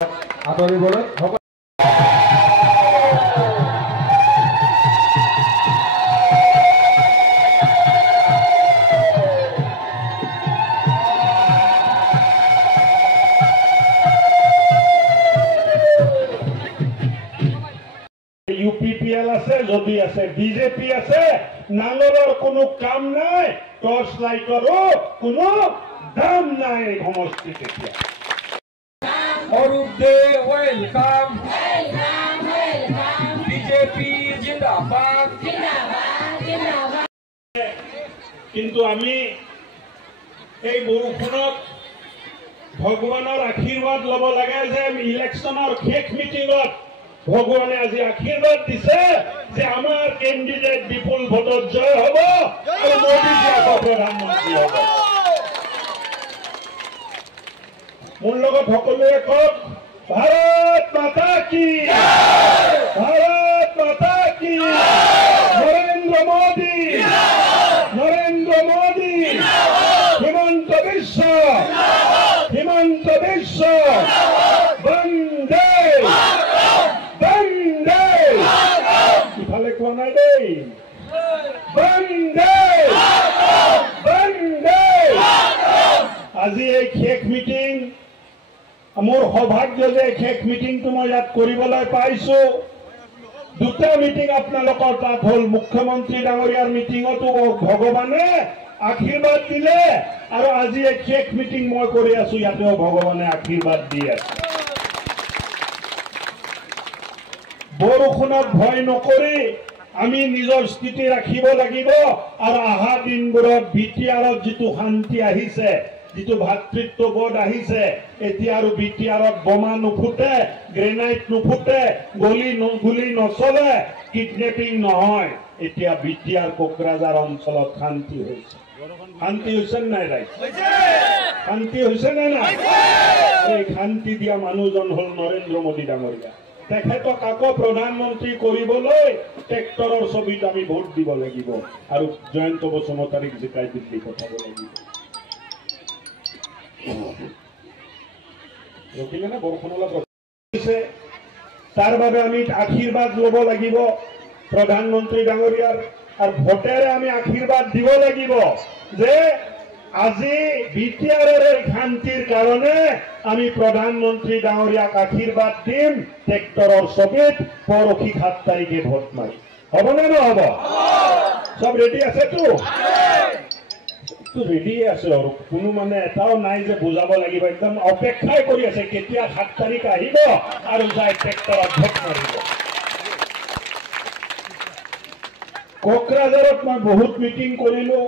আদৰিবলৈ UPPL আছে যদি আছে বিজেপি আছে নাঙলৰ কোনো কাম নাই টৰ্চ লাইটৰো কোনো দাম নাই সমষ্টি তেতিয়া অৰূপ দে ওয়েলকাম বিজেপি জিন্দাবাদ কিন্তু আমি এই বৰষুণত ভগৱানৰ আশীৰ্বাদ ল'ব লাগে যে ইলেকশ্যনৰ শেষ মিটিঙত ভগৱানে আজি আশীৰ্বাদ দিছে যে আমাৰ কেণ্ডিডেট বিপুল ভোটত জয় হ'ব আৰু মোদীজী আকৌ প্ৰধানমন্ত্ৰী হ'ব মোৰ লগত সকলোৱে কওক ভাৰত মাতা কি ভাৰত মাতা কি নৰেন্দ্ৰ মোদী হিমন্ত বিশ্ব বন্দে বন্দে ইফালে কোৱা নাই দেই বন্দে বন্দে আজি এই শেষ মিটিং মোৰ সৌভাগ্য যে শেষ মিটিংটো মই ইয়াত কৰিবলৈ পাইছো দুটা মিটিং আপোনালোকৰ তাত হ'ল মুখ্যমন্ত্ৰী ডাঙৰীয়াৰ মিটিঙতো ভগৱানে আশীৰ্বাদ দিলে আৰু আজি এই শেষ মিটিং মই কৰি আছো ইয়াতেও ভগৱানে আশীৰ্বাদ দি আছে বৰষুণত ভয় নকৰি আমি নিজৰ স্থিতি ৰাখিব লাগিব আৰু অহা দিনবোৰত বিটিআৰত যিটো শান্তি আহিছে যিটো ভাতৃত্ববোধ আহিছে এতিয়া আৰু বিটিআৰত বোমা নুফুটে গ্ৰেনাইট নুফুটে গুলি নচলে কিডনেপিং নহয় এতিয়া বিটিআৰ কোকৰাঝাৰ অঞ্চলত শান্তি হৈছে নাই ৰাইজ শান্তি হৈছে নে নাই এই শান্তি দিয়া মানুহজন হ'ল নৰেন্দ্ৰ মোদী ডাঙৰীয়া তেখেতক আকৌ প্ৰধানমন্ত্ৰী কৰিবলৈ ট্ৰেক্টৰৰ ছবিত আমি ভোট দিব লাগিব আৰু জয়ন্ত বসুমতাৰীক জিকাই দিল্লী পঠাব লাগিব তাৰ বাবে আমি আশীৰ্বাদ ল'ব লাগিব প্ৰধানমন্ত্ৰী ডাঙৰীয়াৰ আৰু ভোটেৰে আমি আশীৰ্বাদ দিব লাগিব যে আজি বিটিআৰৰ শান্তিৰ কাৰণে আমি প্ৰধানমন্ত্ৰী ডাঙৰীয়াক আশীৰ্বাদ দিম ট্ৰেক্টৰৰ ছবিত পৰহি 7 তাৰিখে ভোট মাৰি হ'বনে নহ'ব সব ৰেডি আছেতো ৰেডি আছে আৰু কোনো মানে এটাও নাই যে বুজাব লাগিব একদম অপেক্ষাই কৰি আছে কেতিয়া 7 তাৰিখ আহিব আৰু যাই ট্ৰেক্টৰত ভোট মাৰিব কোকৰাঝাৰত মই বহুত মিটিং কৰিলো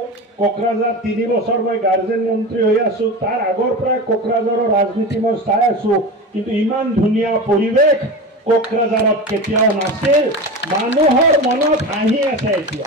কোকৰাঝাৰ 3 বছৰ মই গাৰ্জেন মন্ত্ৰী হৈ আছো তাৰ আগৰ পৰাই কোকৰাঝাৰৰ ৰাজনীতি মই চাই আছো কিন্তু ইমান ধুনীয়া পৰিৱেশ কোকৰাঝাৰত কেতিয়াও নাছিল মানুহৰ মনত হাঁহি আছে এতিয়া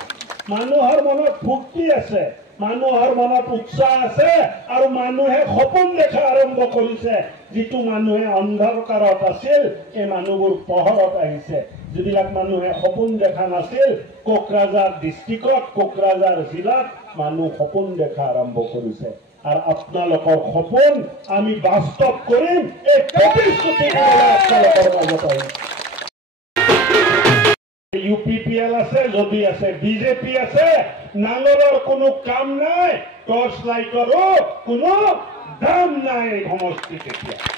মানুহৰ মনত ফূৰ্তি আছে মানুহৰ মনত উৎসাহ আছে আৰু মানুহে সপোন দেখা আৰম্ভ কৰিছে যিটো মানুহে অন্ধকাৰত আছিল এই মানুহবোৰ পোহৰত আহিছে যিবিলাক মানুহে সপোন দেখা নাছিল কোকৰাঝাৰ ডিষ্ট্ৰিক্টত কোকৰাঝাৰ জিলাত মানুহ সপোন দেখা আৰম্ভ কৰিছে আৰু আপোনালোকৰ সপোন আমি বাস্তৱ কৰিম এই প্ৰতিশ্ৰুতি আপোনালোকৰ মাজত আহিম UPPL আছে যদি আছে বিজেপি আছে নাঙলৰ কোনো কাম নাই টৰ্চ লাইটৰো কোনো দাম নাই সমষ্টি তেতিয়া